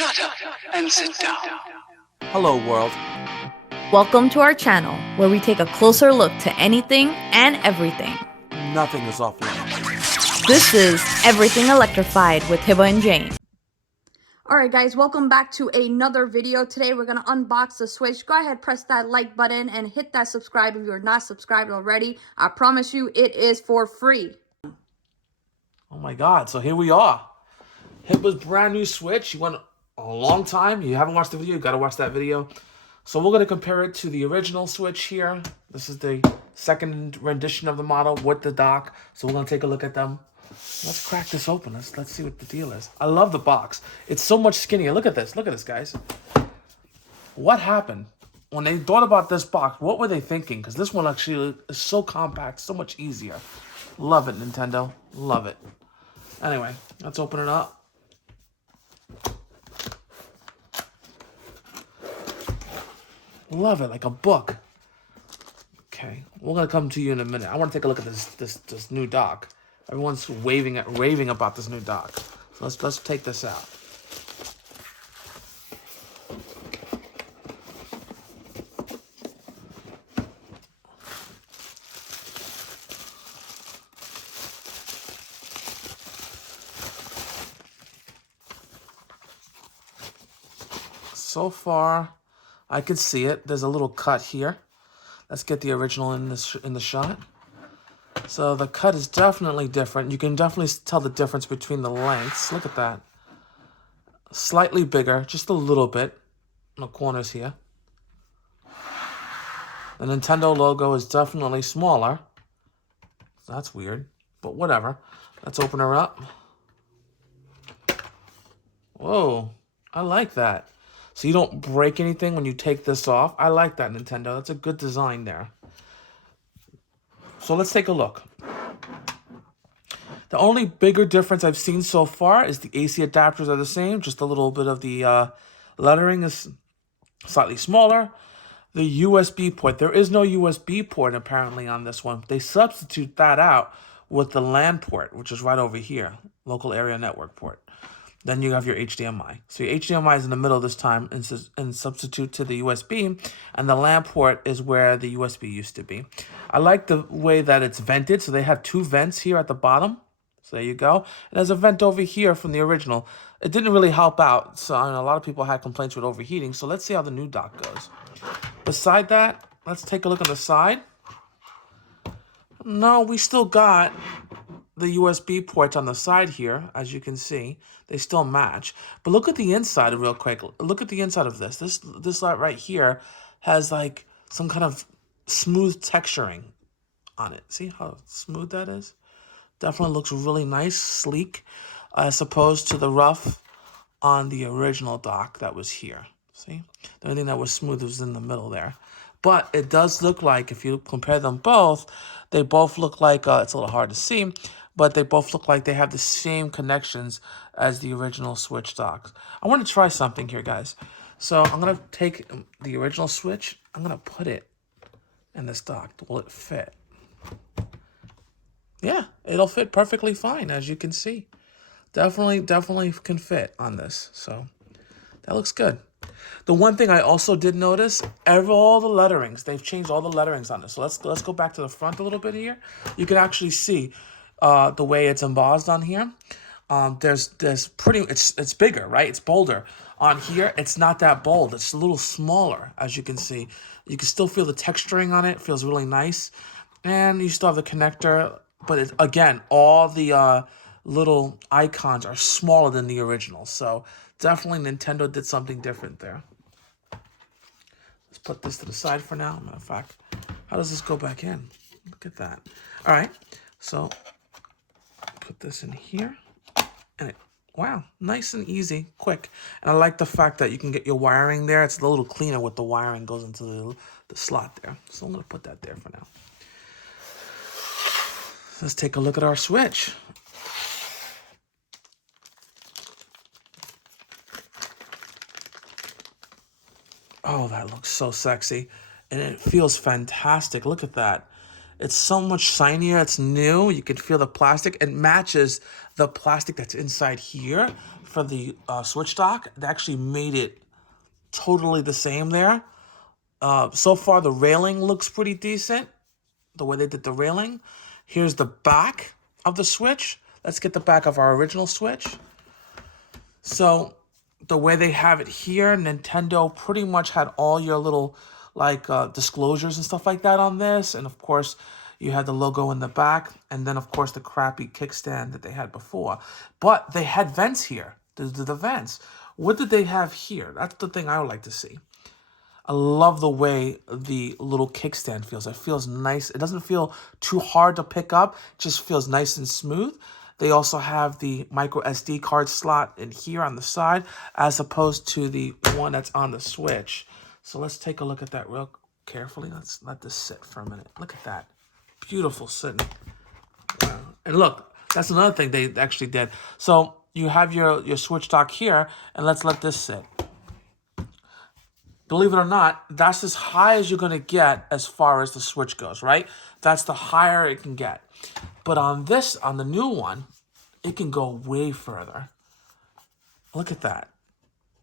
Shut up and sit down. Hello, world. Welcome to our channel, where we take a closer look to anything and everything. Nothing is off limits. This is Everything Electrified with Hiba and Jane. Alright guys, welcome back to another video. Today we're going to unbox the Switch. Go ahead, press that like button and hit that subscribe if you're not subscribed already. I promise you it is for free. Oh my god, so here we are. Hiba's brand new Switch. You went a long time. You haven't watched the video, you gotta watch that video. So we're gonna compare it to the original Switch here. This is the second rendition of the model with the dock. So we're gonna take a look at them. Let's crack this open. Let's see what the deal is. I love the box. It's so much skinnier. Look at this, guys. What happened? When they thought about this box, what were they thinking? Because this one actually is so compact, so much easier. Love it, Nintendo. Love it. Anyway, let's open it up. Love it, like a book. Okay, we're gonna come to you in a minute. I want to take a look at this new dock. Everyone's raving about this new dock. So let's take this out. So far, I can see it. There's a little cut here. Let's get the original in the shot. So the cut is definitely different. You can definitely tell the difference between the lengths. Look at that. Slightly bigger, just a little bit in the corners here. The Nintendo logo is definitely smaller. That's weird, but whatever. Let's open her up. Whoa, I like that. So you don't break anything when you take this off. I like that, Nintendo. That's a good design there. So let's take a look. The only bigger difference I've seen so far is the AC adapters are the same. Just a little bit of the lettering is slightly smaller. The USB port. There is no USB port apparently on this one. They substitute that out with the LAN port, which is right over here. Local area network port. Then you have your HDMI. So your HDMI is in the middle this time and substitute to the USB. And the LAN port is where the USB used to be. I like the way that it's vented. So they have two vents here at the bottom. So there you go. And there's a vent over here from the original. It didn't really help out. So I know a lot of people had complaints with overheating. So let's see how the new dock goes. Beside that, let's take a look on the side. No, we still got the USB ports on the side here, as you can see. They still match. But look at the inside real quick. Look at the inside of this. This light right here has like some kind of smooth texturing on it. See how smooth that is? Definitely looks really nice, sleek, as opposed to the rough on the original dock that was here. See? The only thing that was smooth was in the middle there. But it does look like, if you compare them both, they both look like, it's a little hard to see, but they both look like they have the same connections as the original Switch docks. I want to try something here, guys. So I'm going to take the original Switch, I'm going to put it in this dock. Will it fit? Yeah, it'll fit perfectly fine, as you can see. Definitely can fit on this. So that looks good. The one thing I also did notice, all the letterings, they've changed all the letterings on this. So let's go back to the front a little bit here. You can actually see the way it's embossed on here. It's bigger, right? It's bolder. On here, it's not that bold. It's a little smaller, as you can see. You can still feel the texturing on it. It feels really nice. And you still have the connector. But again, all the little icons are smaller than the original. So definitely Nintendo did something different there. Let's put this to the side for now. Matter of fact, how does this go back in? Look at that. All right, so put this in here. And wow, nice and easy, quick. And I like the fact that you can get your wiring there. It's a little cleaner with the wiring goes into the slot there. So I'm going to put that there for now. Let's take a look at our Switch. Oh, that looks so sexy. And it feels fantastic. Look at that. It's so much shinier. It's new. You can feel the plastic. It matches the plastic that's inside here for the Switch dock. They actually made it totally the same there. So far, the railing looks pretty decent, the way they did the railing. Here's the back of the Switch. Let's get the back of our original Switch. So the way they have it here, Nintendo pretty much had all your little like disclosures and stuff like that on this. And of course, you had the logo in the back. And then, of course, the crappy kickstand that they had before. But they had vents here, the vents. What did they have here? That's the thing I would like to see. I love the way the little kickstand feels. It feels nice. It doesn't feel too hard to pick up. It just feels nice and smooth. They also have the micro SD card slot in here on the side, as opposed to the one that's on the Switch. So let's take a look at that real carefully. Let's let this sit for a minute. Look at that. Beautiful sitting. Wow. And look, that's another thing they actually did. So you have your Switch dock here, and let's let this sit. Believe it or not, that's as high as you're going to get as far as the Switch goes, right? That's the higher it can get. But on the new one, it can go way further. Look at that.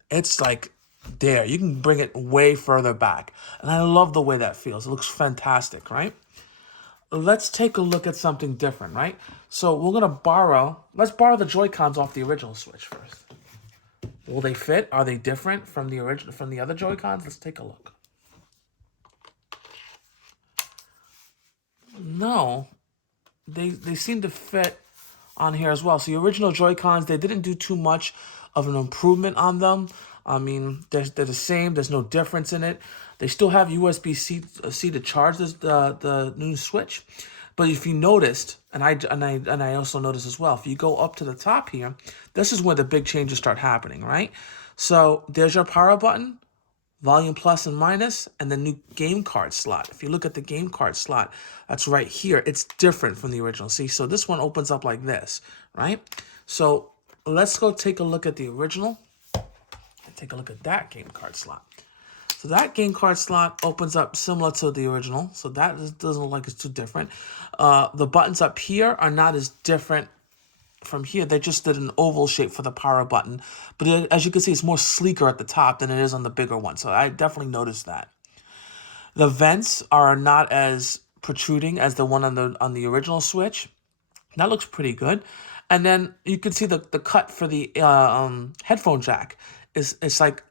It's like there. You can bring it way further back. And I love the way that feels. It looks fantastic, right? Let's take a look at something different, right? So we're going to let's borrow the Joy-Cons off the original Switch first. Will they fit? Are they different from the other Joy-Cons? Let's take a look. No, they seem to fit on here as well. So the original Joy-Cons, they didn't do too much of an improvement on them. I mean, they're the same. There's no difference in it. They still have USB-C to charge the new Switch. But if you noticed, and I also noticed as well, if you go up to the top here, this is where the big changes start happening, right? So there's your power button, volume plus and minus, and the new game card slot. If you look at the game card slot, that's right here. It's different from the original. See, so this one opens up like this, right? So let's go take a look at the original and take a look at that game card slot. So that game card slot opens up similar to the original. So that doesn't look like it's too different. The buttons up here are not as different from here. They just did an oval shape for the power button. But as you can see, it's more sleeker at the top than it is on the bigger one. So I definitely noticed that. The vents are not as protruding as the one on the original Switch. That looks pretty good. And then you can see the cut for the headphone jack it's like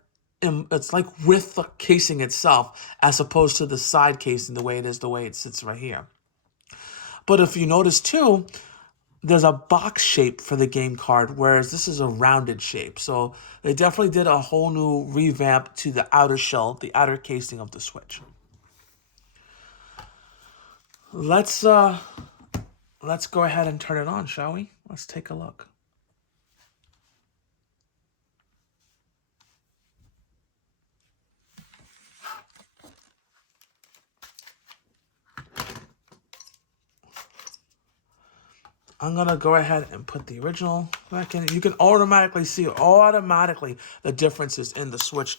with the casing itself, as opposed to the side casing, the way it sits right here. But if you notice too, there's a box shape for the game card, whereas this is a rounded shape. So they definitely did a whole new revamp to the outer shell, the outer casing of the Switch. Let's go ahead and turn it on, shall we? Let's take a look. I'm going to go ahead and put the original back in. You can automatically see the differences in the Switch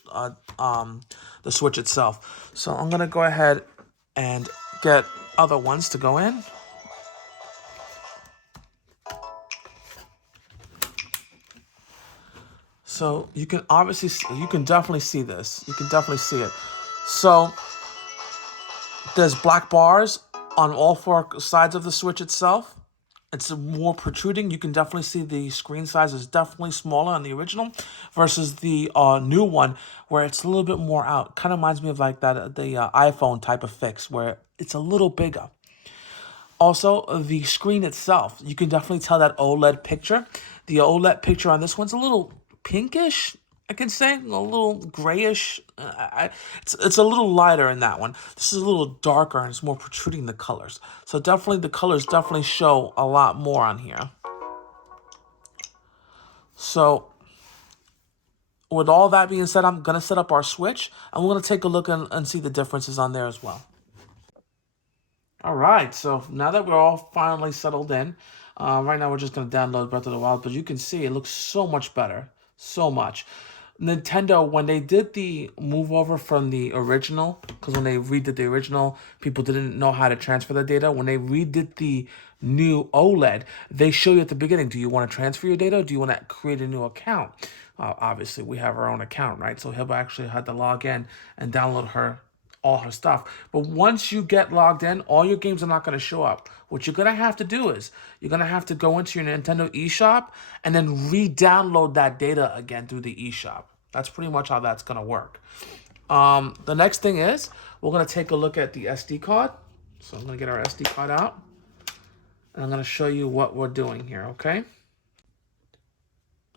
itself. So I'm going to go ahead and get other ones to go in. So you can definitely see this. You can definitely see it. So there's black bars on all four sides of the Switch itself. It's more protruding. You can definitely see the screen size is definitely smaller on the original versus the new one, where it's a little bit more out. Kind of reminds me of like the iPhone type of fix, where it's a little bigger. Also, the screen itself, you can definitely tell that OLED picture. The OLED picture on this one's a little pinkish, I can say, a little grayish. It's a little lighter in that one. This is a little darker and it's more protruding the colors. So definitely the colors definitely show a lot more on here. So with all that being said, I'm going to set up our Switch and we're going to take a look and see the differences on there as well. All right, so now that we're all finally settled in, right now we're just going to download Breath of the Wild, but you can see it looks so much better, so much. Nintendo, when they did the move over from the original, because when they redid the original, people didn't know how to transfer the data. When they redid the new OLED, they show you at the beginning, do you want to transfer your data or do you want to create a new account? Obviously, we have our own account, right? So Hiba actually had to log in and download all her stuff. But once you get logged in, all your games are not going to show up. What you're going to have to do is you're going to have to go into your Nintendo eShop and then re-download that data again through the eShop. That's pretty much how that's going to work. The next thing is we're going to take a look at the SD card. So I'm going to get our SD card out. And I'm going to show you what we're doing here, okay?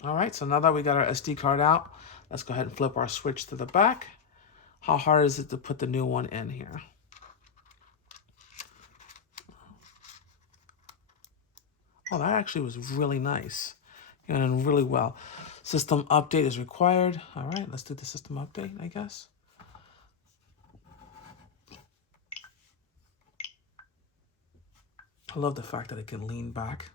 All right, so now that we got our SD card out, let's go ahead and flip our Switch to the back. How hard is it to put the new one in here? Oh, that actually was really nice. And really well. System update is required. All right, let's do the system update, I guess. I love the fact that it can lean back.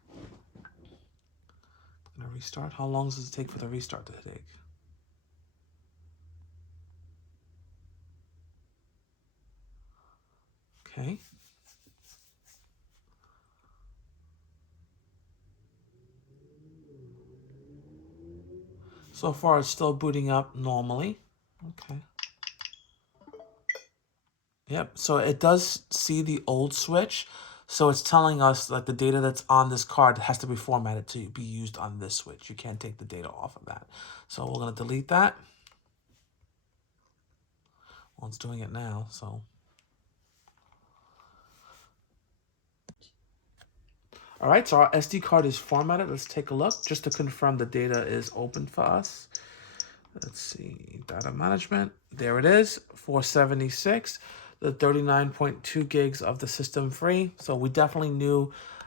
I'm gonna restart. How long does it take for the restart to take? Okay. So far, it's still booting up normally. Okay. Yep, so it does see the old Switch. So it's telling us that the data that's on this card has to be formatted to be used on this Switch. You can't take the data off of that. So we're going to delete that. Well, it's doing it now, so. All right, so our SD card is formatted. Let's take a look just to confirm the data is open for us. Let's see, data management. There it is, 476. The 39.2 gigs of the system free. So we definitely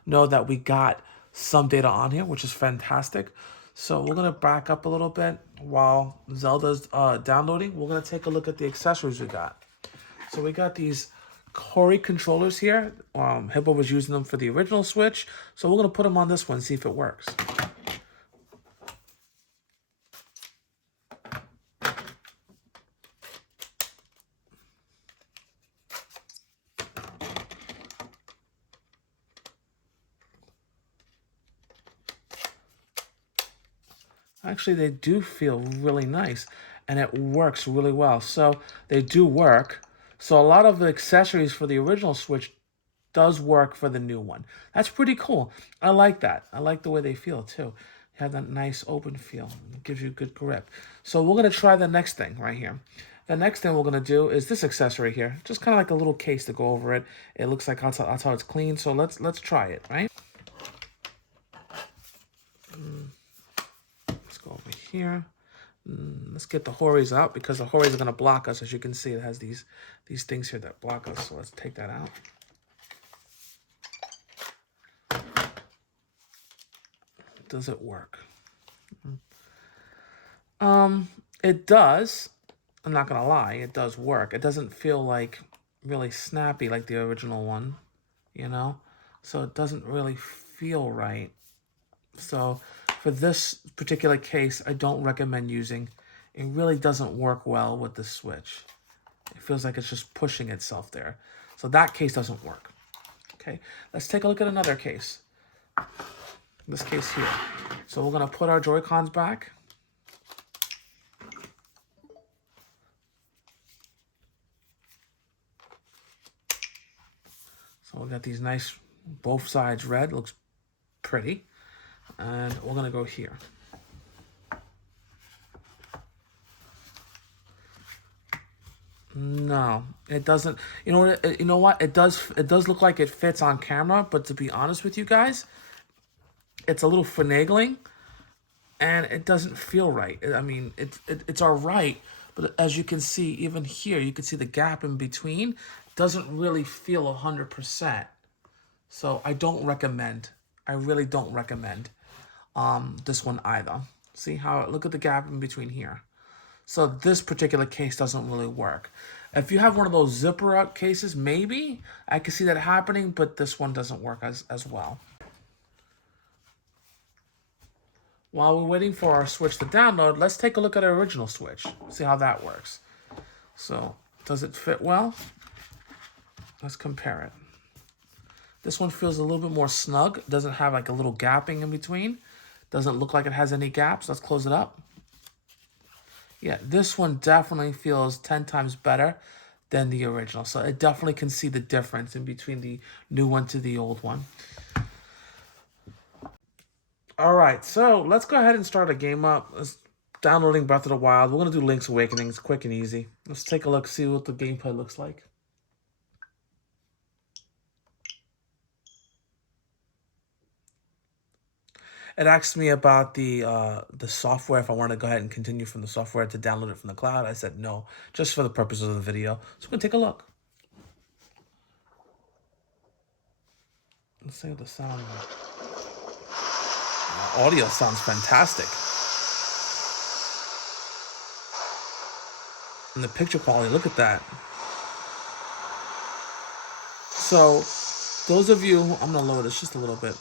know that we got some data on here, which is fantastic. So we're gonna back up a little bit while Zelda's downloading. We're gonna take a look at the accessories we got. So we got these Corey controllers here. Hiba was using them for the original Switch. So we're gonna put them on this one, see if it works. Actually, they do feel really nice, and it works really well. So they do work. So a lot of the accessories for the original Switch does work for the new one. That's pretty cool. I like that. I like the way they feel too. You have that nice open feel. It gives you good grip. So we're gonna try the next thing right here. The next thing we're gonna do is this accessory here, just kind of like a little case to go over it. It looks like that's how it's clean. So let's try it, right? Let's go over here. Let's get the Hories out because the Hories are gonna block us. As you can see, it has these things here that block us. So let's take that out. Does it work? It does. I'm not gonna lie, it does work. It doesn't feel like really snappy like the original one, you know? So it doesn't really feel right. So for this particular case, I don't recommend using. It really doesn't work well with the Switch. It feels like it's just pushing itself there. So that case doesn't work. Okay, let's take a look at another case. This case here. So we're gonna put our Joy-Cons back. So we got these nice, both sides red, looks pretty. And we're gonna go here. No, it doesn't. You know what? It does look like it fits on camera, but to be honest with you guys, it's a little finagling, and it doesn't feel right. I mean, it's all right, but as you can see, even here, you can see the gap in between doesn't really feel 100%. So I don't recommend. I really don't recommend this one either. See how, look at the gap in between here. So this particular case doesn't really work. If you have one of those zipper up cases, maybe I can see that happening, but this one doesn't work as well. While we're waiting for our Switch to download, let's take a look at our original Switch. See how that works. So, does it fit well? Let's compare it. This one feels a little bit more snug. Doesn't have like a little gapping in between. Doesn't look like it has any gaps. Let's close it up. Yeah, this one definitely feels 10 times better than the original. So it definitely can see the difference in between the new one to the old one. All right, so let's go ahead and start a game up. Let's downloading Breath of the Wild. We're going to do Link's Awakening. It's quick and easy. Let's take a look, see what the gameplay looks like. It asked me about the software, if I want to go ahead and continue from the software to download it from the cloud. I said no, just for the purposes of the video. So we're going to take a look. Let's see what the sound is. Audio sounds fantastic. And the picture quality, look at that. So, those of you, I'm going to lower this just a little bit.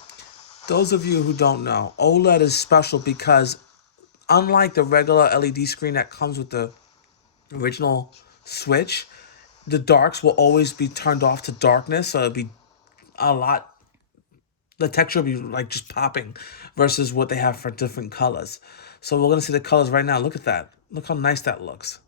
Those of you who don't know, OLED is special because unlike the regular LED screen that comes with the original Switch, the darks will always be turned off to darkness, so it'll be a lot, the texture will be like just popping versus what they have for different colors. So we're going to see the colors right now. Look at that. Look how nice that looks.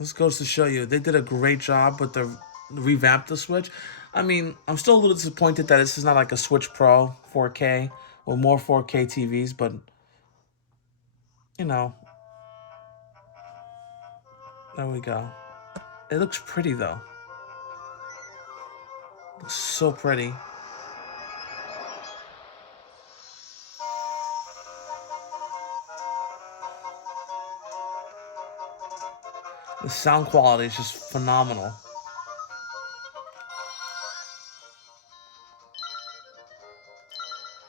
This goes to show you, they did a great job with the revamp the Switch. I mean, I'm still a little disappointed that this is not like a Switch Pro 4K or more 4K TVs, but, you know, there we go. It looks pretty, though. It looks so pretty. The sound quality is just phenomenal.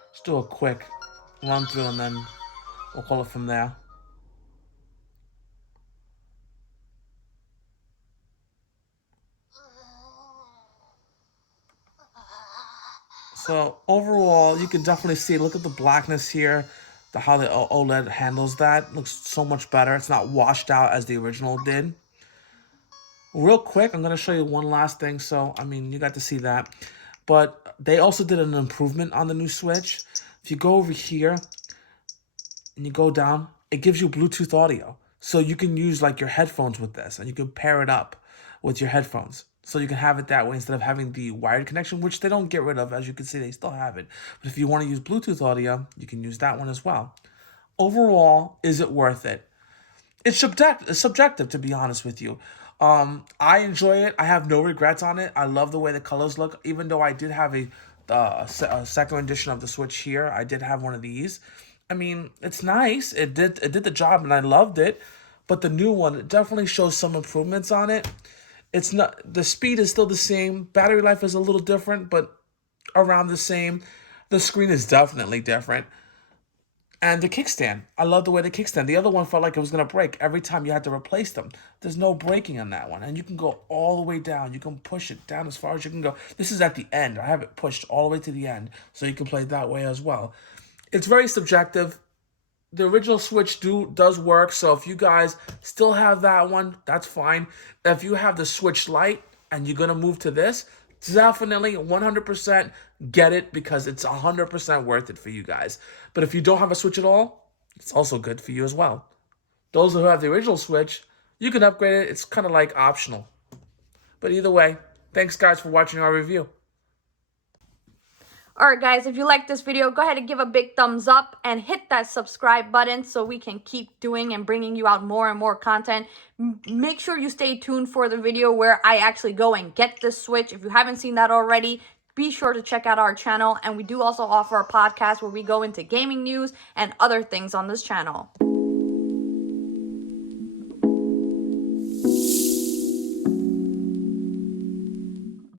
Let's do a quick run through and then we'll call it from there. So overall, you can definitely see, look at the blackness here, how the OLED handles that. Looks so much better. It's not washed out as the original did. Real quick, I'm going to show you one last thing. So, I mean, you got to see that. But they also did an improvement on the new Switch. If you go over here and you go down, it gives you Bluetooth audio. So you can use like your headphones with this and you can pair it up with your headphones. So you can have it that way instead of having the wired connection, which they don't get rid of. As you can see, they still have it. But if you want to use Bluetooth audio, you can use that one as well. Overall, is it worth it? It's subjective, to be honest with you. I enjoy it. I have no regrets on it. I love the way the colors look. Even though I did have a second edition of the Switch here, I did have one of these. I mean, it's nice. It did the job, and I loved it. But the new one, it definitely shows some improvements on it. It's not, the speed is still the same. Battery life is a little different, but around the same. The screen is definitely different. And the kickstand, I love the way the kickstand. The other one felt like it was going to break every time you had to replace them. There's no breaking on that one. And you can go all the way down. You can push it down as far as you can go. This is at the end. I have it pushed all the way to the end, so you can play that way as well. It's very subjective. The original Switch does work, so if you guys still have that one, that's fine. If you have the Switch Lite and you're going to move to this, definitely 100% get it because it's 100% worth it for you guys. But if you don't have a Switch at all, it's also good for you as well. Those who have the original Switch, you can upgrade it. It's kind of like optional. But either way, thanks guys for watching our review. Alright guys, if you like this video, go ahead and give a big thumbs up and hit that subscribe button so we can keep doing and bringing you out more and more content. Make sure you stay tuned for the video where I actually go and get this Switch. If you haven't seen that already, be sure to check out our channel. And we do also offer a podcast where we go into gaming news and other things on this channel.